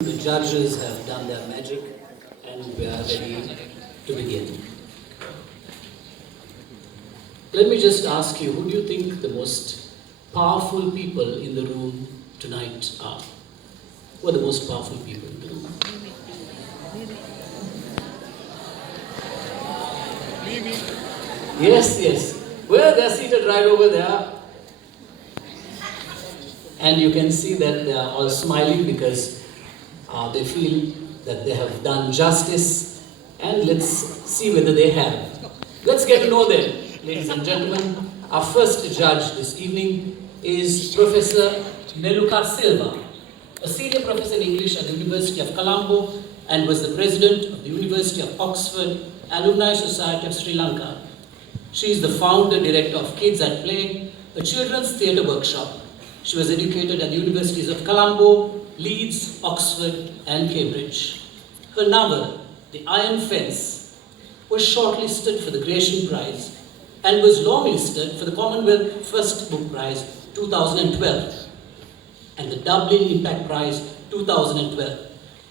The judges have done their magic and we are ready to begin. Let me just ask you, who do you think the most powerful people in the room tonight are? Who are the most powerful people in the room? Yes. Well, they're seated right over there. And you can see that they are all smiling because they feel that they have done justice. And let's see whether they have. Let's get to know them, ladies and gentlemen. Our first judge this evening is Professor Neluka Silva, a senior professor in English at the University of Colombo and was the president of the University of Oxford Alumni Society of Sri Lanka. She is the founder director of Kids at Play, a children's theatre workshop. She was educated at the universities of Colombo, Leeds, Oxford, and Cambridge. Her novel, The Iron Fence, was shortlisted for the Gratian Prize and was longlisted for the Commonwealth First Book Prize 2012 and the Dublin Impact Prize 2012.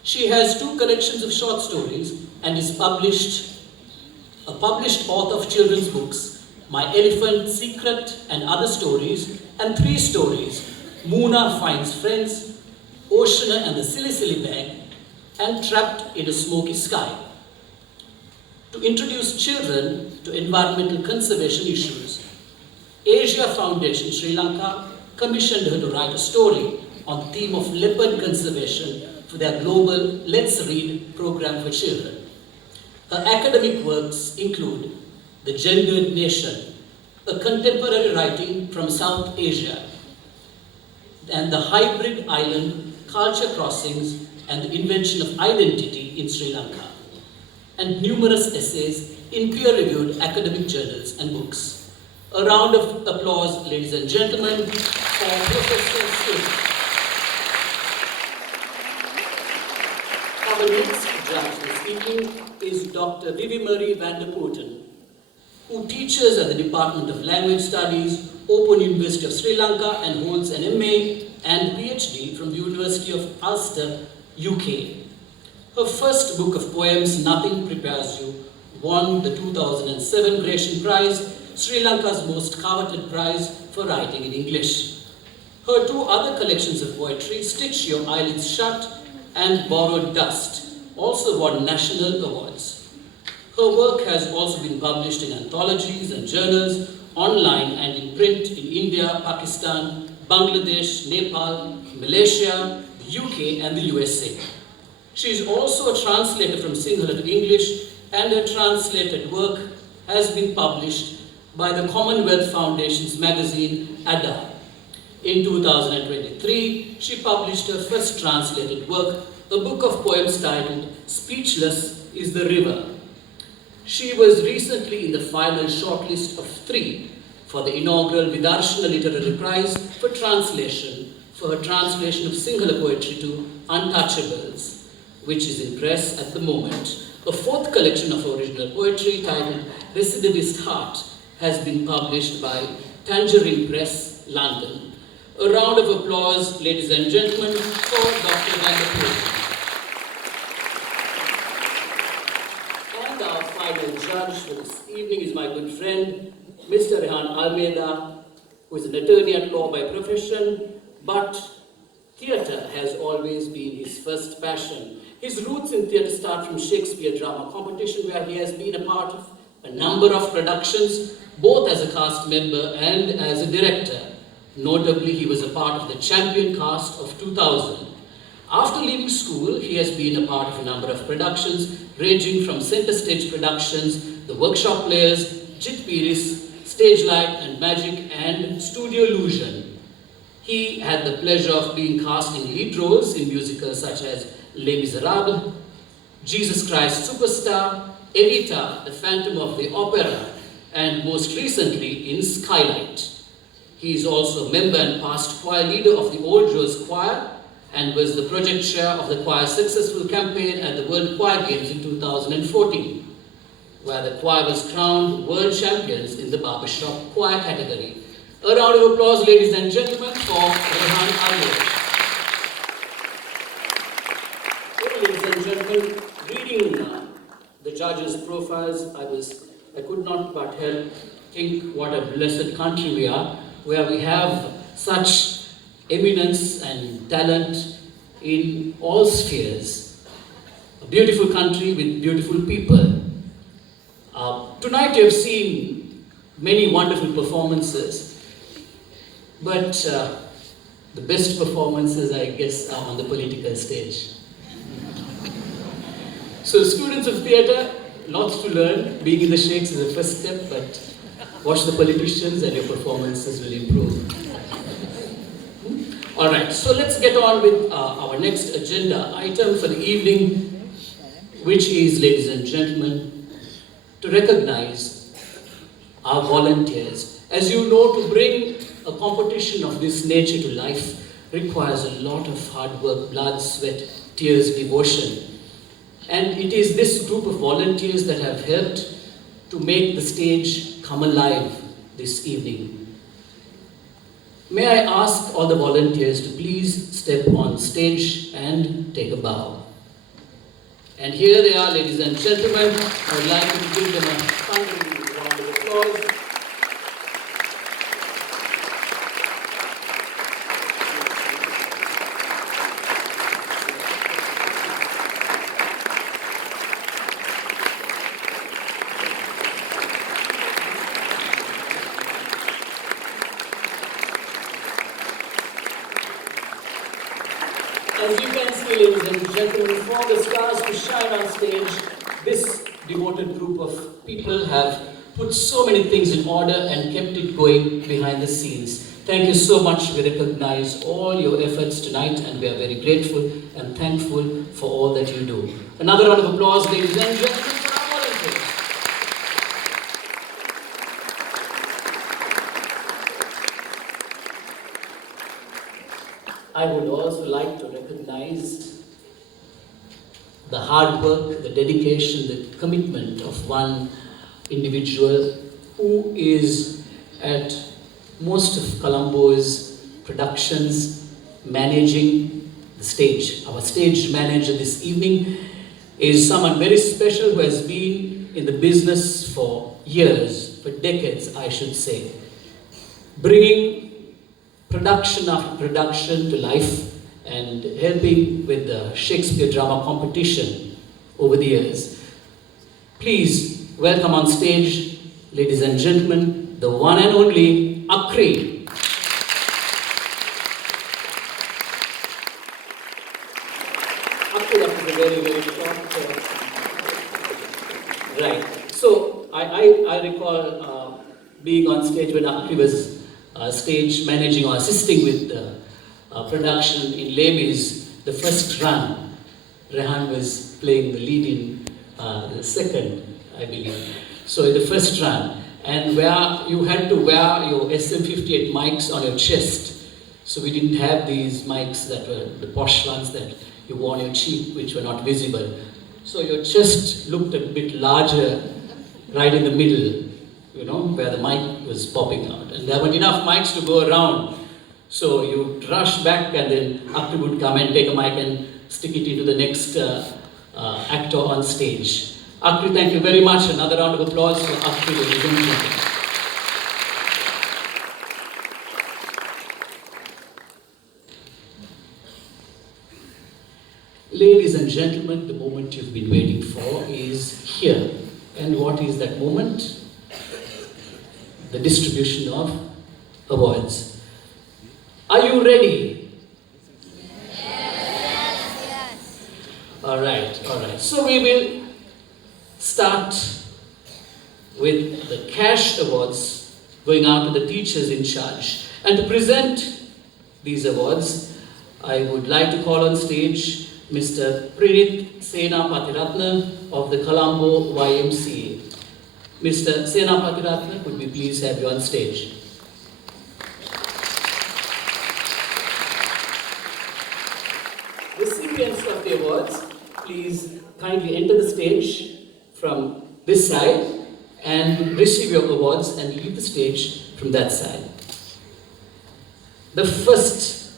She has 2 collections of short stories and is a published author of children's books, My Elephant Secret and Other Stories, and 3 stories, Moona Finds Friends, Oceana and the Silly Silly Bag, and Trapped in a Smoky Sky. To introduce children to environmental conservation issues, Asia Foundation Sri Lanka commissioned her to write a story on the theme of leopard conservation for their global Let's Read program for children. Her academic works include The Gendered Nation, a contemporary writing from South Asia, and The Hybrid Island, Culture Crossings and the Invention of Identity in Sri Lanka, and numerous essays in peer-reviewed academic journals and books. A round of applause, ladies and gentlemen, for Professor Silva. Our next judge this evening is Dr. Vivi Marie van der Putten, who teaches at the Department of Language Studies, Open University of Sri Lanka, and holds an MA and PhD from the University of Ulster, UK. Her first book of poems, Nothing Prepares You, won the 2007 Gratian Prize, Sri Lanka's most coveted prize for writing in English. Her 2 other collections of poetry, Stitch Your Eyelids Shut and Borrowed Dust, also won national awards. Her work has also been published in anthologies and journals, online and in print in India, Pakistan, Bangladesh, Nepal, Malaysia, the UK and the USA. She is also a translator from Sinhala to English, and her translated work has been published by the Commonwealth Foundation's magazine, Ada. In 2023, she published her first translated work, a book of poems titled Speechless is the River. She was recently in the final shortlist of 3 for the inaugural Vidarshana Literary Prize for translation for her translation of Sinhala poetry to Untouchables, which is in press at the moment. A 4th collection of original poetry titled Recidivist Heart has been published by Tangerine Press, London. A round of applause, ladies and gentlemen, for Dr. van der Putten. And our final judge for this evening is my good friend, Mr. Yohan Almeida, who is an attorney at law by profession, but theatre has always been his first passion. His roots in theatre start from Shakespeare drama competition, where he has been a part of a number of productions, both as a cast member and as a director. Notably, he was a part of the champion cast of 2000. After leaving school, he has been a part of a number of productions, ranging from center stage productions, The Workshop Players, Jit Piris, Stage Light and Magic, and Studio Illusion. He had the pleasure of being cast in lead roles in musicals such as Les Miserables, Jesus Christ Superstar, Evita, The Phantom of the Opera, and most recently in Skylight. He is also a member and past choir leader of the Old Rose Choir and was the project chair of the choir's successful campaign at the World Choir Games in 2014, where the choir was crowned world champions in the barbershop choir category. A round of applause, ladies and gentlemen, for Yohan Almeida. gentlemen, reading the judges' profiles, I could not but help think what a blessed country we are, where we have such eminence and talent in all spheres. A beautiful country with beautiful people. Tonight you have seen many wonderful performances, but the best performances, I guess, are on the political stage. So students of theatre, lots to learn. Being in the shakes is the first step, but watch the politicians and your performances will improve. All right, so let's get on with our next agenda item for the evening, which is, ladies and gentlemen, to recognize our volunteers. As you know, to bring a competition of this nature to life requires a lot of hard work, blood, sweat, tears, devotion. And it is this group of volunteers that have helped to make the stage come alive this evening. May I ask all the volunteers to please step on stage and take a bow. And here they are, ladies and gentlemen. I would like to give them a thundering round of applause. As you can see, ladies and gentlemen, for the stars to shine on stage, this devoted group of people have put so many things in order and kept it going behind the scenes. Thank you so much. We recognize all your efforts tonight and we are very grateful and thankful for all that you do. Another round of applause, ladies and gentlemen, for our volunteers. I would also like to recognize the hard work, the dedication, the commitment of one individual who is at most of Colombo's productions managing the stage. Our stage manager this evening is someone very special who has been in the business for years, for decades I should say, bringing production after production to life and helping with the Shakespeare drama competition over the years. Please welcome on stage, ladies and gentlemen, the one and only Akri. Akri, that is a very, very short. Right. So I recall being on stage when Akri was stage managing or assisting with the production in Levy's the first run. Rehan was playing the lead in the second, I believe. So in the first run, and where you had to wear your SM58 mics on your chest. So we didn't have these mics that were the posh ones that you wore on your cheek, which were not visible. So your chest looked a bit larger right in the middle, you know, where the mic was popping out. And there weren't enough mics to go around. So you rush back and then Akri would come and take a mic and stick it into the next actor on stage. Akri, thank you very much. Another round of applause for Akri, ladies and gentlemen. Ladies and gentlemen, the moment you've been waiting for is here. And what is that moment? The distribution of awards. Are you ready? Yes. All right, all right. So we will start with the cash awards going out to the teachers in charge. And to present these awards, I would like to call on stage Mr. Prinit Sena Patiratna of the Colombo YMCA. Mr. Sena Patiratna, could we please have you on stage? Recipients of the awards, please kindly enter the stage from this side and receive your awards and leave the stage from that side. The first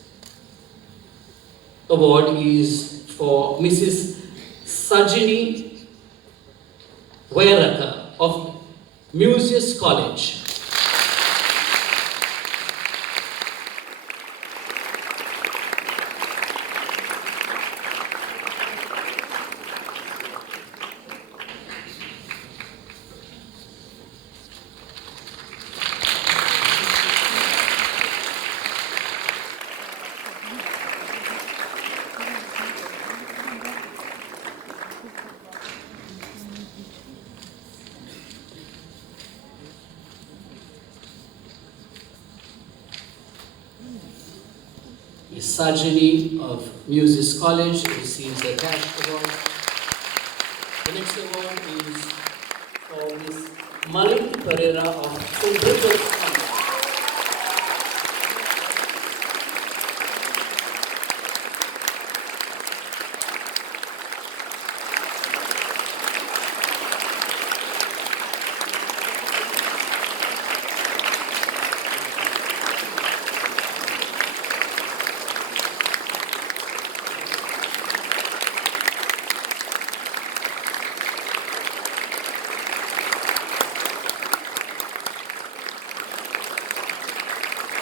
award is for Mrs. Sajini Vairaka of Museus College. Sajini of Museus College receives a cash award. The next award is for Miss Malin Ferreira of St. Bridget's College.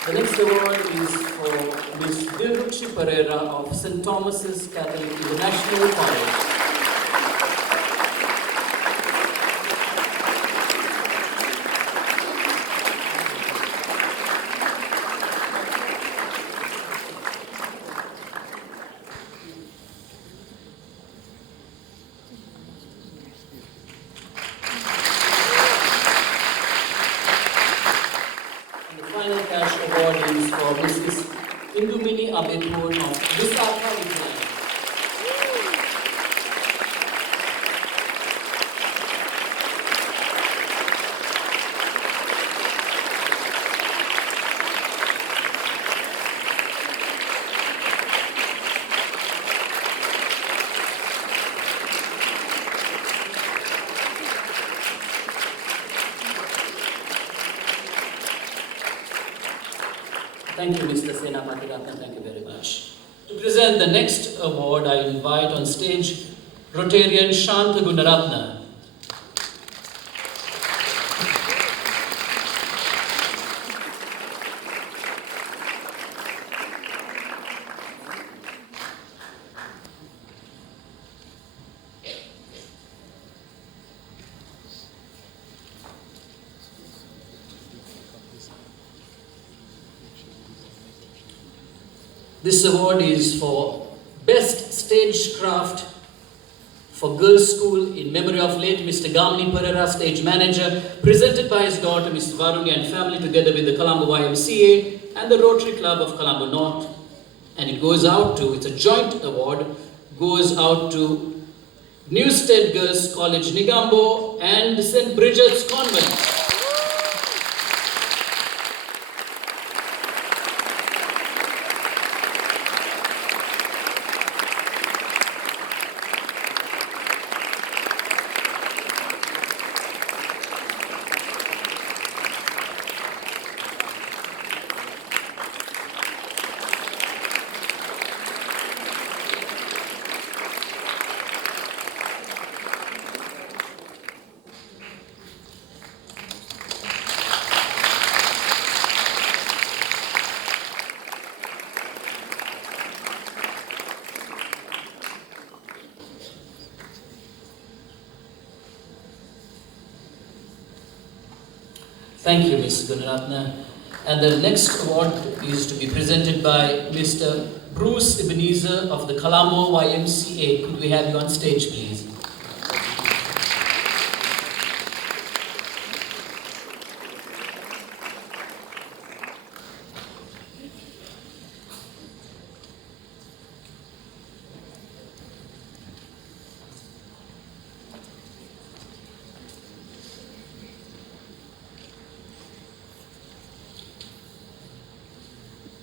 The next award is for Miss Dilruchi Ferreira of St. Thomas's Catholic International College. Final cash award is for Mrs. Indumini Abedpur of Visakha Vidyalaya. Thank you, Mr. Senapati Ratna. Thank you very much. To present the next award, I invite on stage Rotarian Shanta Gunaratna. This award is for Best Stagecraft for Girls' School in memory of late Mr. Gamni Pereira, stage manager, presented by his daughter Mr. Varuni and family together with the Colombo YMCA and the Rotary Club of Colombo North. And it goes out to, it's a joint award, goes out to Newstead Girls College Nigambo and St. Bridget's Convent. Thank you, Ms. Gunaratna. And the next award is to be presented by Mr. Bruce Ebenezer of the Colombo YMCA. Could we have you on stage, please?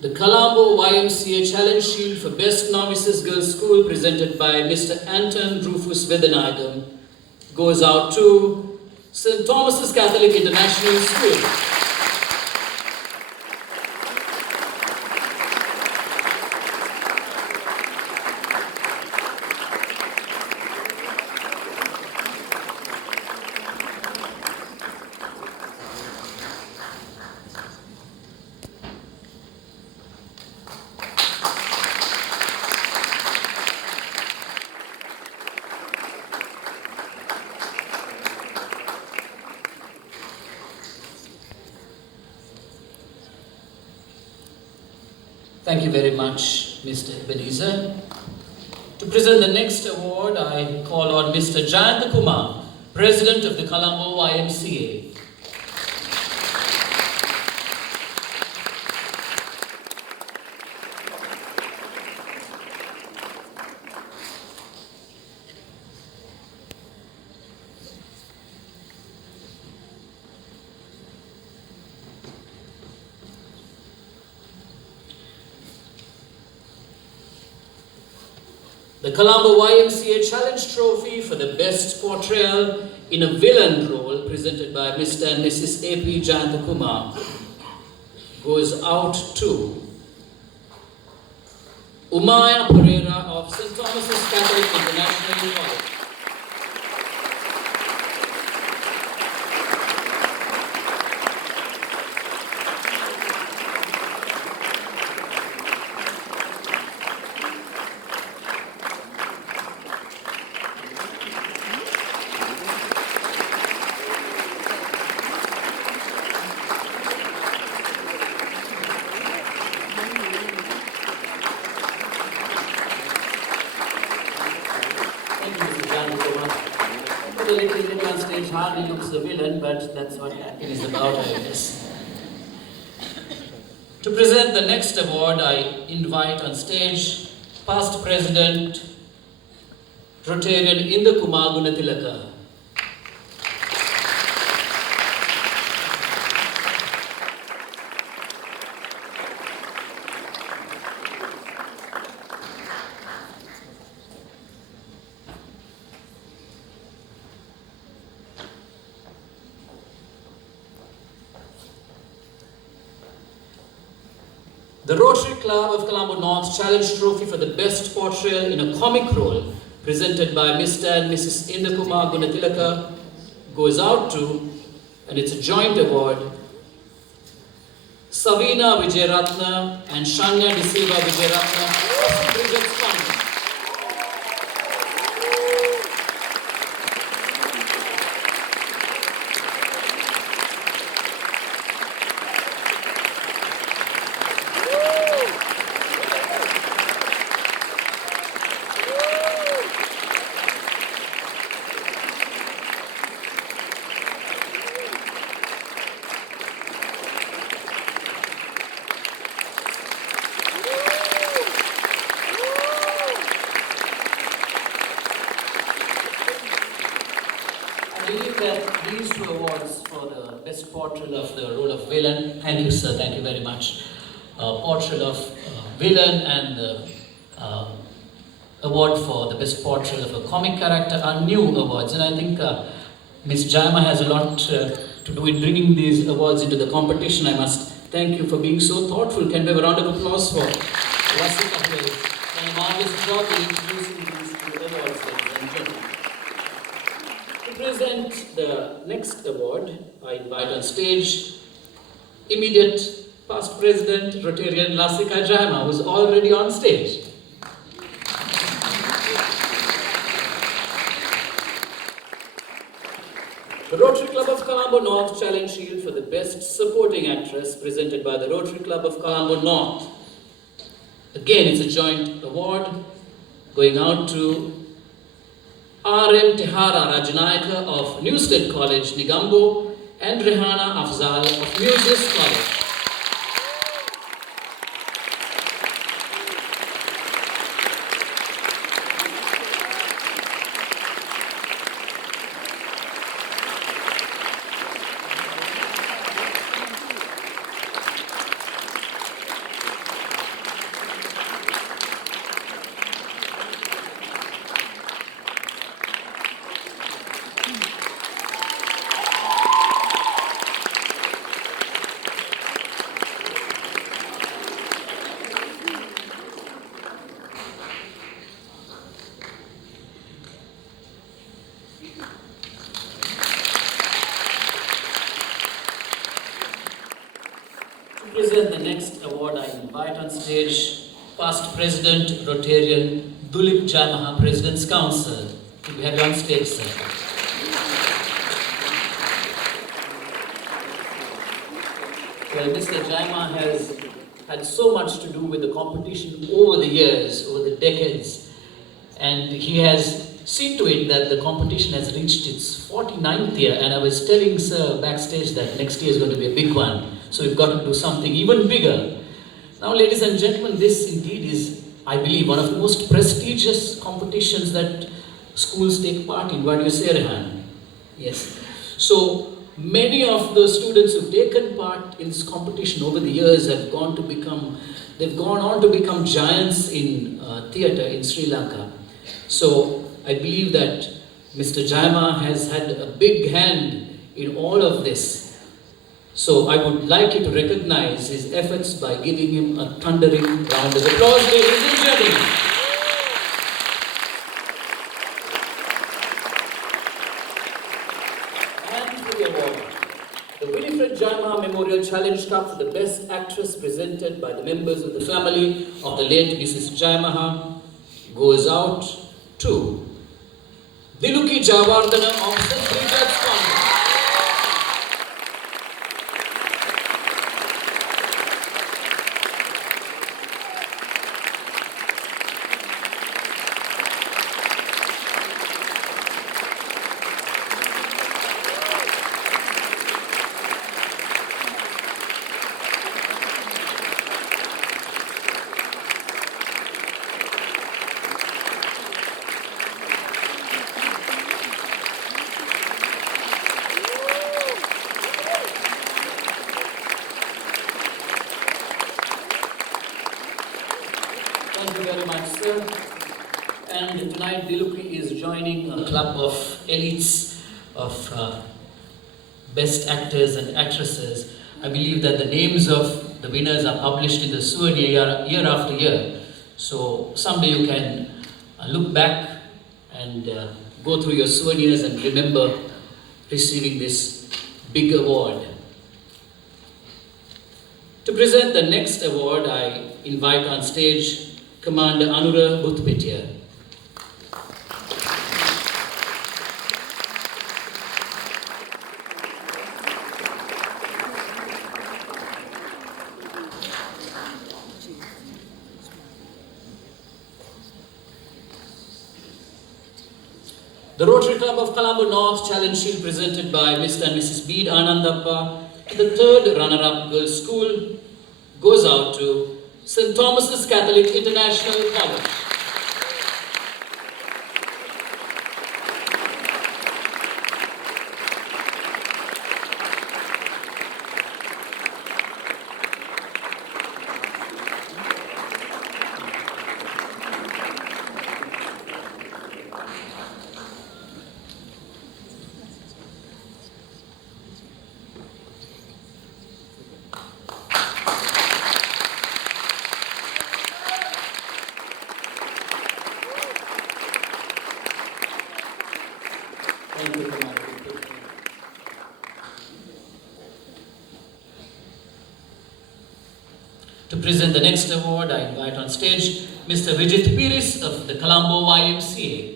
The Colombo YMCA Challenge Shield for Best Novices Girls School, presented by Mr. Anton Rufus Vedanagam, goes out to St. Thomas's Catholic International School. Thank you very much, Mr. Ebenezer. To present the next award, I call on Mr. Jayant Kumar, President of the Colombo YMCA. The Colombo YMCA Challenge Trophy for the Best Portrayal in a Villain Role, presented by Mr. and Mrs. A.P. Jayantakumar, goes out to Umaya Ferreira of St. Thomas's Catholic International College. The little lady on stage hardly looks the villain, but that's what acting is about, I guess. To present the next award, I invite on stage past President, Rotarian Inda Kumar Gunatilaka. The Rotary Club of Colombo North Challenge Trophy for the Best Portrayal in a Comic Role, presented by Mr. and Mrs. Indakumar Gunatilaka, goes out to, and it's a joint award, Savina Vijayaratna and Shanya De Silva Vijayaratna. I believe that these two awards for the best portrayal of the role of villain, thank you sir, thank you very much, portrayal of villain and the award for the best portrayal of a comic character are new awards, and I think Ms. Jaima has a lot to do in bringing these awards into the competition. I must thank you for being so thoughtful. Can we have a round of applause for Rasika who has done a marvelous job in introducing these two awards, ladies and gentlemen. To present the next award, I invite on stage immediate past President Rotarian Lasika Jaima, who is already on stage. The Rotary Club of Colombo North Challenge Shield for the Best Supporting Actress, presented by the Rotary Club of Colombo North. Again, it's a joint award going out to R.M. Tehara Rajanayaka of Newstead College, Negombo, and Rehana Afzal of Muses College. To present the next award, I invite on stage past President Rotarian Dulip Jaimaha, President's Council. We have you on stage, sir. Well, Mr. Jaima has had so much to do with the competition over the years, over the decades. And he has seen to it that the competition has reached its 49th year. And I was telling Sir backstage that next year is going to be a big one. So we've got to do something even bigger. Now, ladies and gentlemen, this indeed is, I believe, one of the most prestigious competitions that schools take part in. What do you say, Rehan? Yes. So, many of the students who've taken part in this competition over the years have gone on to become giants in theatre in Sri Lanka. So, I believe that Mr. Jayama has had a big hand in all of this. So I would like you to recognize his efforts by giving him a thundering round of applause, ladies and gentlemen. And for the award, the Winifred Jayama Memorial Challenge Cup for the Best Actress presented by the members of the family of the late Mrs. Jayama goes out to Diluki Javardhana of St. Peter's Convent. Thank you very much, sir. And tonight, Diluki is joining a club of elites of best actors and actresses. I believe that the names of the winners are published in the souvenir year after year. So someday you can look back and go through your souvenirs and remember receiving this big award. To present the next award, I invite on stage Commander Anura Bhuthpetia. The Rotary Club of Colombo North Challenge Shield presented by Mr. and Mrs. Beed Anandappa. The third runner-up girls' school goes out to St. Thomas's Catholic International College. Thank you, Commander. To present the next award, I invite on stage Mr. Vijit Piris of the Colombo YMCA.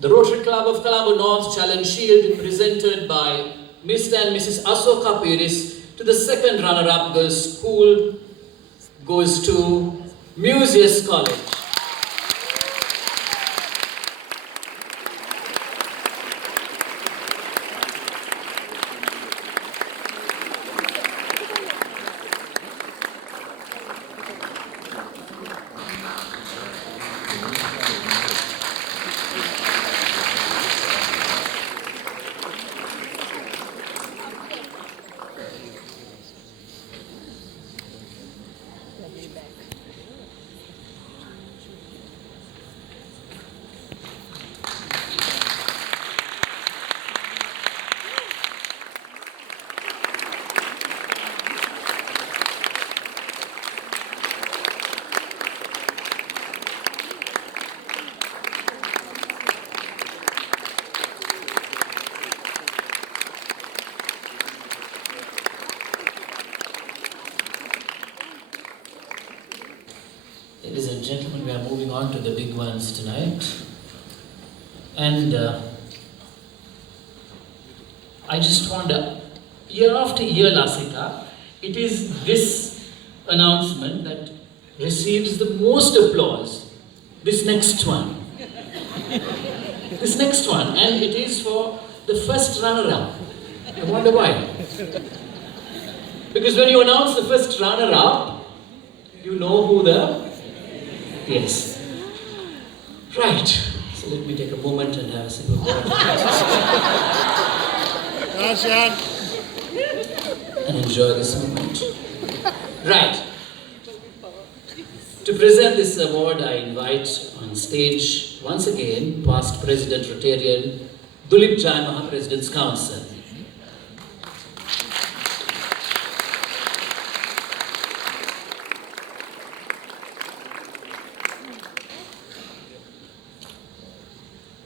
The Rotary Club of Colombo North Challenge Shield presented by Mr. and Mrs. Asoka Piris to the second runner-up girls' school goes to Museus College. Ladies and gentlemen, we are moving on to the big ones tonight. And I just wonder, year after year, Lasika, it is this announcement that receives the most applause. This next one. This next one. And it is for the first runner-up. I wonder why. Because when you announce the first runner-up, you know who the... Yes. Right. So let me take a moment and have a sip of water. And enjoy this moment. Right. To present this award, I invite on stage, once again, past President Rotarian, Dulip Jaimaha, President's Council.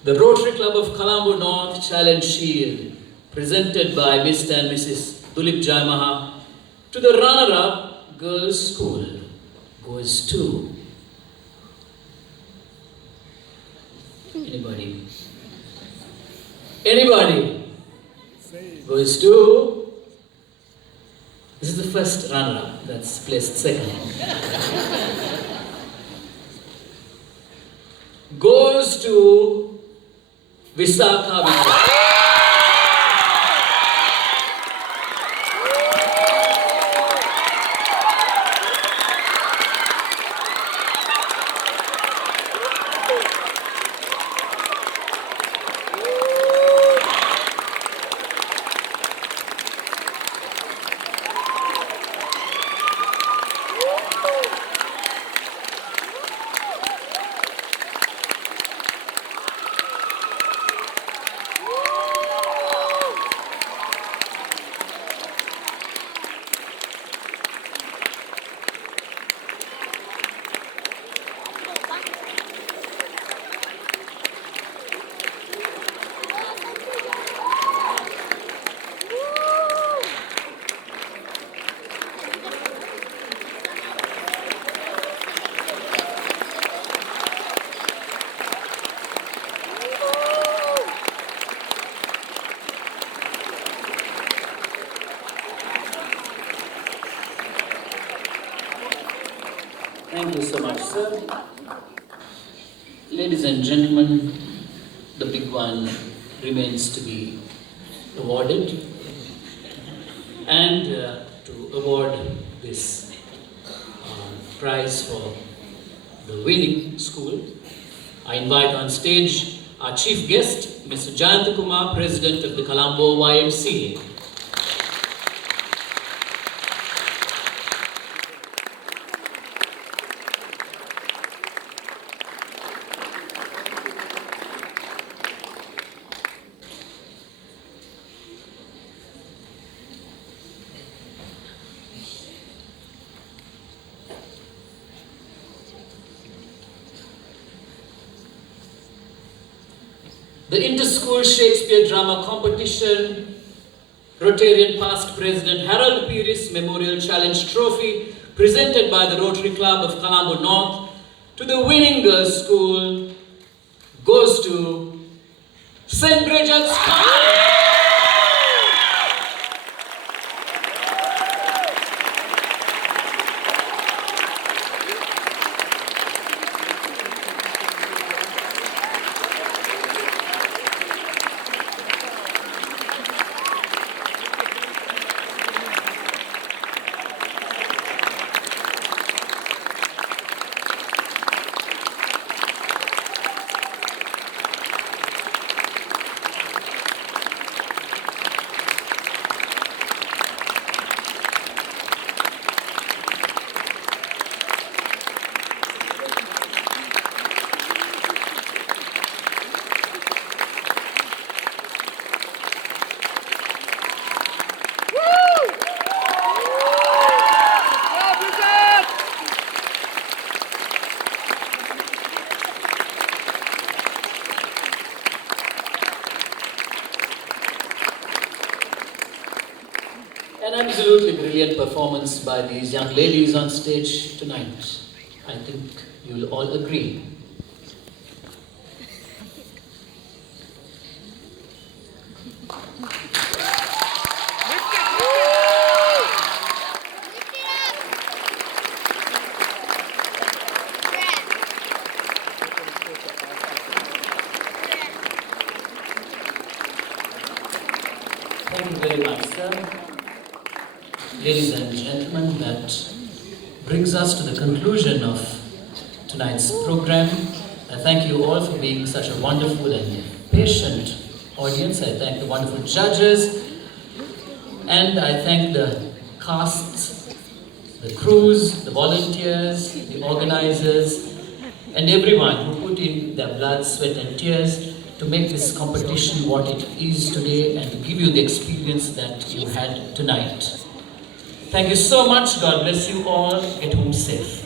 The Rotary Club of Colombo North Challenge Shield, presented by Mr. and Mrs. Dulip Jaimaha, to the runner-up girls' school, goes to... Anybody? Anybody? Goes to... This is the first runner-up, that's placed second. Goes to Visakha Vijay. Thank you so much, sir. Ladies and gentlemen, the big one remains to be awarded. And to award this prize for the winning school, I invite on stage our chief guest, Mr. Jayant Kumar, President of the Colombo YMCA. The Inter-School Shakespeare Drama Competition, Rotarian Past President Harold Piris Memorial Challenge Trophy, presented by the Rotary Club of Colombo North, to the winning girls' school, goes to St. Bridget's College. An absolutely brilliant performance by these young ladies on stage tonight. I think you'll all agree. Thank you very much, sir. Ladies and gentlemen, that brings us to the conclusion of tonight's program. I thank you all for being such a wonderful and patient audience. I thank the wonderful judges, and I thank the casts, the crews, the volunteers, the organizers, and everyone who put in their blood, sweat and tears to make this competition what it is today and to give you the experience that you had tonight. Thank you so much. God bless you all. Get home safe.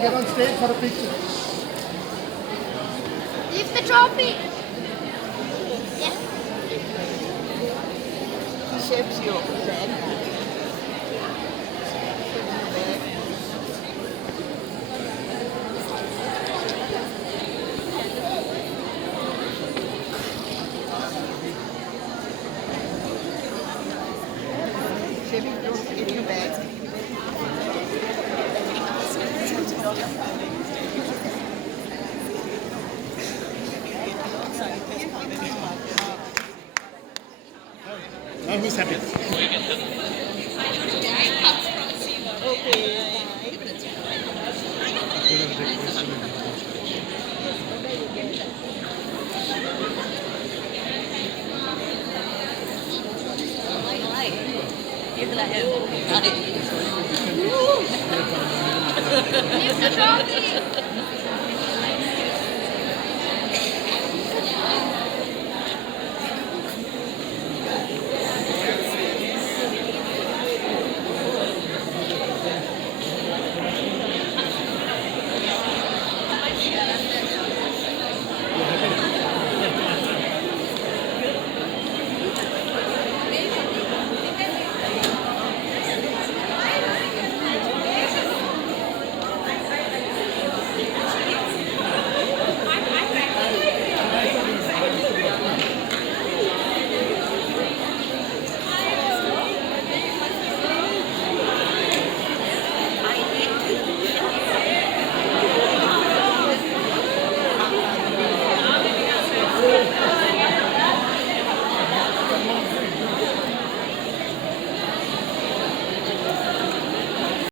Get on stage for a picture. Lift the trophy. Yeah. Shapes your bag. Shaping in your bag. Now who's happy? Lift the trophy.